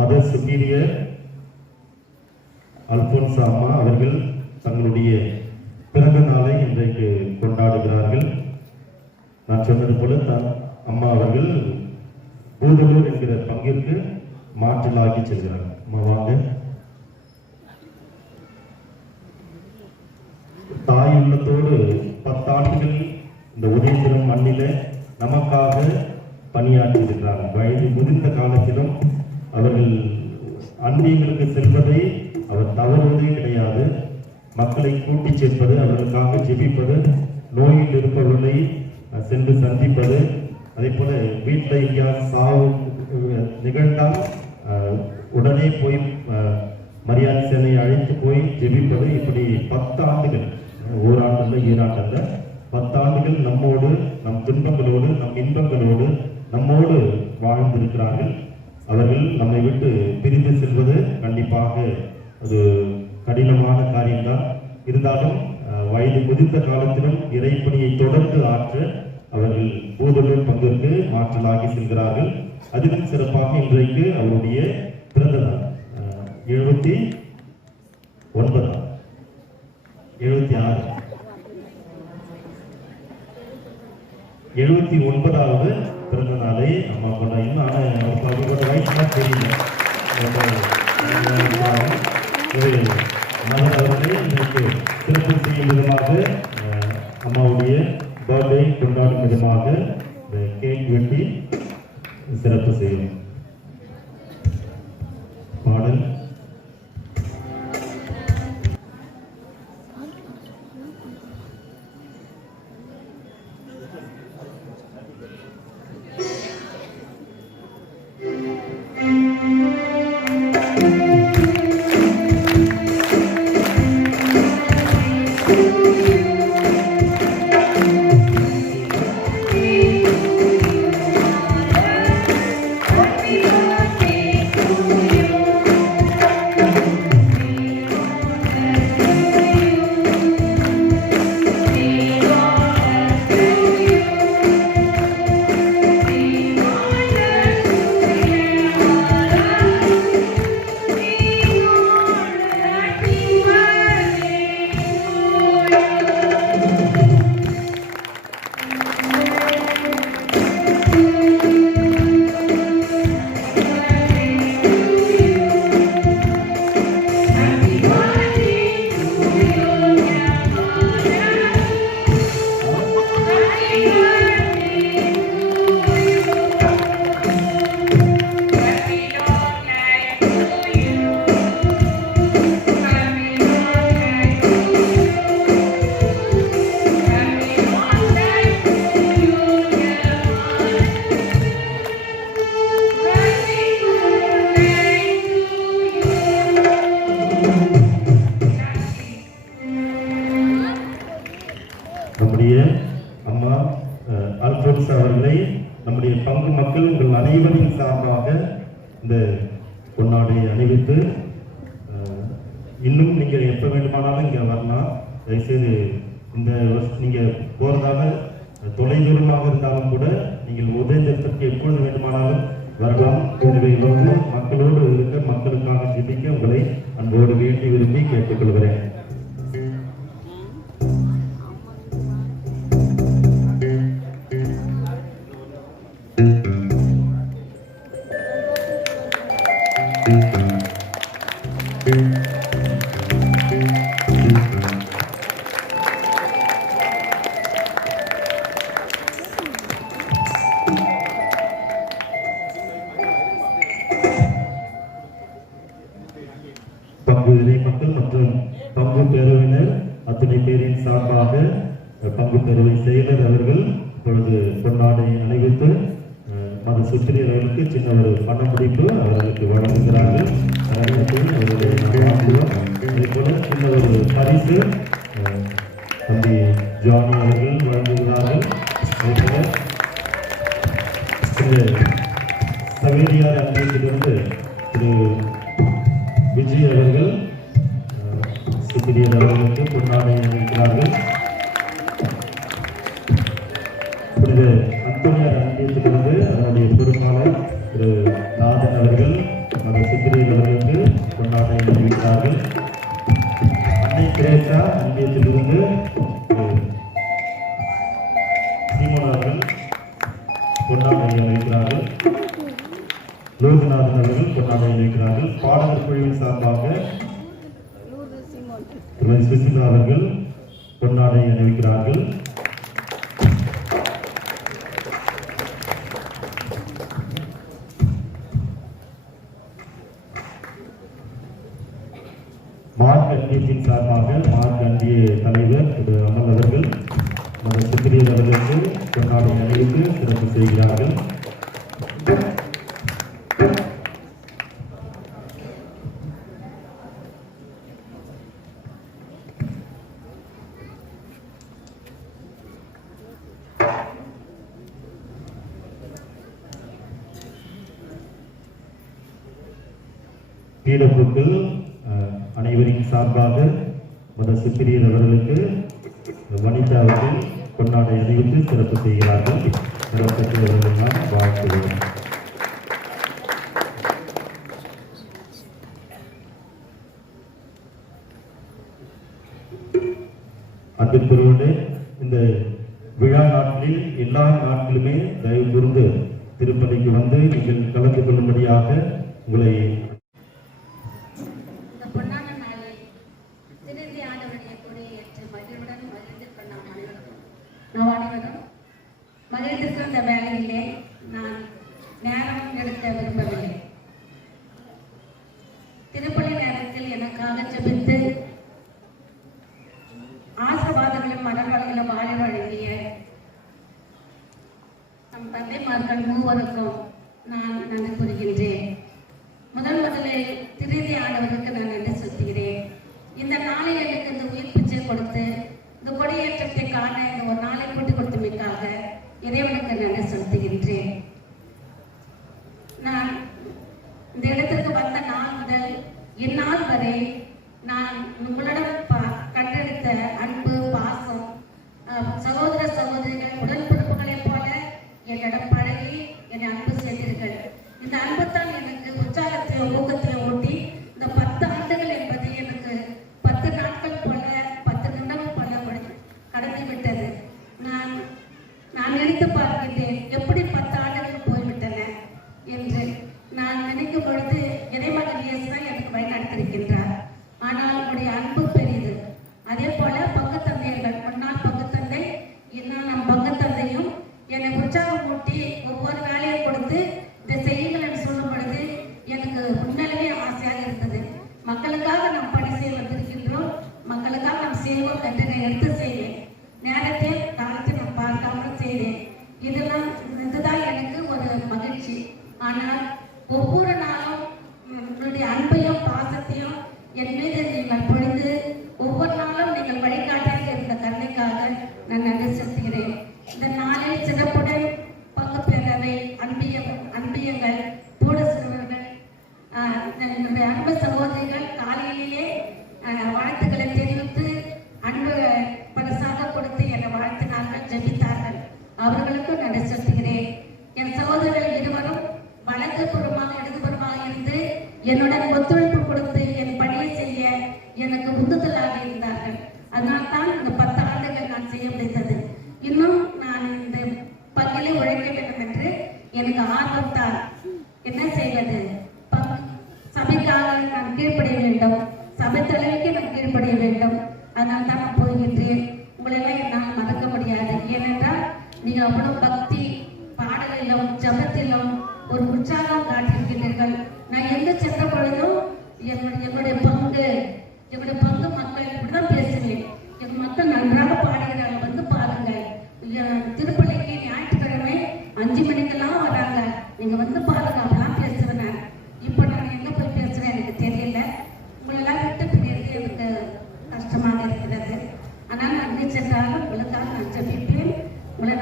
Mother superior Alphonso அம்மா அவர்கள் தங்களுடைய பிறந்த நாளை இன்றைக்கு கொண்டாடுகிறார்கள். நான் சொன்னது போல அம்மா அவர்கள் பூதலூர் என்கிற பங்கிற்கு மாற்றலாகி செல்கிறார்கள். அம்மா வாங்க. தாய் உள்ளத்தோடு 10 ஆண்டுகள் இந்த உதயபுரம் மண்ணில நமக்காக பணியாற்றியிருக்கிறார்கள். வயது முதிர்ந்த காலத்திலும் அவர்கள் அன்பியங்களுக்கு செல்வதை அவர் தவறுவதே கிடையாது. மக்களை கூட்டி சேர்ப்பது, அவர்களுக்காக ஜெபிப்பது, நோயில் இருப்பவர்களை சென்று சந்திப்பது, அதே போல வீட்டில் எங்கேயாவது சாவு நிகழ்ந்தால் உடனே போய் மரியாதை சேனையை அழைத்து போய் ஜெபிப்பது, இப்படி 10 ஆண்டுகள், ஓராண்டல்ல 7 ஆண்டல்ல 10 ஆண்டுகள் நம்மோடு, நம் துன்பங்களோடு, நம் இன்பங்களோடு நம்மோடு வாழ்ந்திருக்கிறார்கள். அவர்கள் நம்மை விட்டு பிரிந்து செல்வது கண்டிப்பாக அது கடினமான காரியம்தான். இருந்தாலும் வயது முதிர்ந்த காலத்திலும் இறைப்பணியை தொடர்ந்து ஆற்ற அவர்கள் பூதலூர் பங்கிற்கு மாற்றலாகி செல்கிறார்கள். அதிலும் சிறப்பாக இன்றைக்கு அவருடைய பிறந்த நாள் 79வது பிறந்த நாளை அம்மா கொண்டாடி. அவரோட வயசுலாம் தெரியல. அவர்களை இன்றைக்கு சிறப்பு செய்யும் விதமாக அம்மாவுடைய பர்த்டே கொண்டாடும் விதமாக கேக் வெட்டி சிறப்பு செய்யும் பாடல். நம்முடைய அம்மா அல்போன்சா அவர்களை நம்முடைய பங்கு மக்கள் உங்கள் அனைவரின் சார்பாக இந்த பொன்னாடை அணிவித்து, இன்னும் நீங்கள் எப்போ வேண்டுமானாலும் இங்கே வரலாம். தயவுசெய்து இந்த நீங்கள் போகிறதால தொலைதூரமாக இருந்தாலும் கூட நீங்கள் உதயத்திற்கு எப்பொழுது வேண்டுமானாலும் வரலாம். எனவே வந்து மக்களோடு இருக்க, மக்களுக்காக ஜெபிக்க உங்களை அன்போடு வேண்டி விரும்பி கேட்டுக்கொள்கிறேன். பங்கு இறை மக்கள் மற்றும் பங்கு பேரவையினர் அத்தனை பேரின் சார்பாக பங்கு பேரவை செயலர் அவர்கள் இப்பொழுது பொன்னாடை அணிவித்து மத சுற்றியர் அவர்களுக்கு சின்ன ஒரு பண முடிப்பு அவர்களுக்கு வழங்குகிறார்கள். அவருடைய அதே போல சின்ன ஒரு பரிசு தம்பி ஜானி அவர்கள் வழங்குகிறார்கள். அதே போல சவேரியார் அன்பிலிருந்து திரு விஜய் அவர்கள் சுப்பிரியர் அவர்களுக்கு பொன்னாடை அணிவிக்கிறார்கள். புனித அந்தோனியார் அன்பிலிருந்து அதனுடைய பொறுப்பாளர் திரு நாதன் அவர்கள் லோகநாதன் அவர்கள் கொண்டாட இருக்கிறார்கள். பாடகர் குழுவின் சார்பாக திருமதி சுசிலா அவர்கள் கொண்டாட அறிவிக்கிறார்கள். மார்க் அன்பியத்தின் சார்பாக மார்க் அன்பிய தலைவர் திரு அமல் அவர்கள் மத சுப்பிரியர் அவர்களுக்கு கொண்டாட அறிவித்து சிறப்பு செய்கிறார்கள். பீடப்புக்கள் அனைவரின் சார்பாக மத சுப்பிரியர் அவர்களுக்கு வனிதா அவர்கள் கொண்டாட அறிவித்து சிறப்பு செய்கிறார்கள். சிறப்புக்கு அவர்கள் வாழ்த்துகிறோம். அன்புக்குரியவர்களே, இந்த விழா நாட்களில் எல்லா நாட்களுமே தயவு கூர்ந்து திருப்பதிக்கு வந்து நீங்கள் கலந்து கொள்ளும்படியாக உங்களை மகிழ்ந்திருக்கிற இந்த வேலையிலே நான் நேரம் எடுக்க விரும்பவில்லை. திருப்பலி நேரத்தில் எனக்காக ஜெபித்து ஆசீர்வாதங்களும் மலர்வளைகளும் வாழ வழங்கிய நம் தந்தைமார்கள் மூவருக்கும் நான் நன்றி கூறுகின்றேன். முதலில் திருதி ஆண்டவருக்கு நான் நன்றி செலுத்துகிறேன். இந்த நாளில் எனக்கு இந்த உயிர் பிச்சை கொடுத்து இந்த கொடியேற்றத்தை காண இந்த ஒரு நாளை கூட்டி கொடுத்தமைக்காக இறைவனுக்கு நன்றி செலுத்துகின்றேன். நான் இந்த இடத்திற்கு வந்த நாள் முதல் இந்நாள் வரை நான் உங்களிடம் கண்டெடுத்த அன்பு, பாசம், சகோதர சகோதரிகள், உடன்பிறப்புகளைப் போல என்னிடம் பழகி என்னை அன்பு செய்தீர்கள். இந்த அன்புத்தான் எனக்கு உற்சாகத்தையும் ஊக்கத்தையும் ஊட்டி இந்த 10 ஆண்டுகள் என்பது எனக்கு 10 நாட்கள் போல 10 நிமிடம் போல கடந்து விட்டது. நான் நினைத்து பார்க்கின்றேன், எப்படி 10 ஆண்டுகள் போய்விட்டன என்று நான் நினைக்கும் பொழுது இறைமகன் இயேசுதான் எனக்கு வழிநடத்திருக்கின்றார். ஆனால் உங்களுடைய அன்பு பெரிது. அதே போல பங்கு தந்தையர்கள், முன்னாள் பங்கு தந்தை, இன்னும் நம் பங்கு தந்தையும் என்னை உற்சாகம் ஊட்டி ஒவ்வொரு வேலையை கொடுத்து இந்த செய்யுங்கள் என்று சொல்லும் பொழுது எனக்கு உண்மையிலே ஆசையாக இருந்தது. மக்களுக்காக நாம் பணி செய்ய வந்திருக்கின்றோம், மக்களுக்காக நாம் செய்வோம் என்று நான் எடுத்து செய்வேன். நேரத்தை காலத்தை நான் பார்க்காமல் செய்தேன். இதுதான் எனக்கு ஒரு மகிழ்ச்சி. ஆனால் ஒவ்வொரு நாளும் உங்களுடைய அன்பையும் பாசத்தையும் என் மீது நீங்கள் பொழுது ஒவ்வொரு நாளும் நீங்கள் வழிகாட்டாக இருந்த கருணைக்காக நான் நன்றி செலுத்துகிறேன். இந்த நாளில் சிறப்புடன் பங்கு பேரவை, அன்பியங்கள், கூட சிறுவர்கள், என்னுடைய அன்பு சகோதரிகள் காலையிலேயே வாழ்த்துக்களை தெரிவித்து அன்பு பரிசாக கொடுத்து என்னை வாழ்த்தினார்கள், ஜெபித்தார்கள். அவர்களுக்கும் நன்றி செலுத்துகிறேன். என் சகோதரர்கள் இருவரும் வலது புறமாக இடதுபுறமாக இருந்து என்னுடன் ஒத்துழைப்பு கொடுத்து என் பணியை செய்ய எனக்கு உந்துதலாக இருந்தார்கள். அதனால்தான் இந்த 10 ஆண்டுகள் நான் செய்ய முடிந்தது. இன்னும் நான் இந்த பங்கிலே உழைக்க வேண்டும் என்று எனக்கு ஆர்வம் தான். என்ன செய்வது? சபைக்காக நான் கீழ்ப்படிய வேண்டும், சபை தலைவிக்கு நான் கீழ்ப்படிய வேண்டும். அதனால் தான் நான் போகின்றேன். உங்களெல்லாம் என்னால் மறக்க முடியாது. ஏனென்றால் நீங்கள் அவ்வளவு பக்தி, பாடலிலும் ஜபத்திலும் ஒரு உற்சாகம் காட்டியிருக்கிறீர்கள். நான் எங்க சென்ற பொழுதும் எங்களுடைய பங்கு மக்கள் இப்படிதான் பேசுவேன். எங்கள் மக்கள் நன்றாக பாடுகிறார்கள், வந்து பாருங்கள். திருப்பள்ளிக்கு ஞாயிற்றுக்கிழமை 5 மணிக்கெல்லாம் வராங்க, நீங்க வந்து பாருங்க, அப்படிலாம் பேசுவேன். இப்போ நான் எங்க போய் பேசுறேன் எனக்கு தெரியல. உங்களெல்லாம் விட்டு பிரிகிறது எனக்கு கஷ்டமாக இருக்கிறது. ஆனால் நன்றி சென்றாலும் உங்களுக்காக நான் ஜெபிப்பேன். உங்களை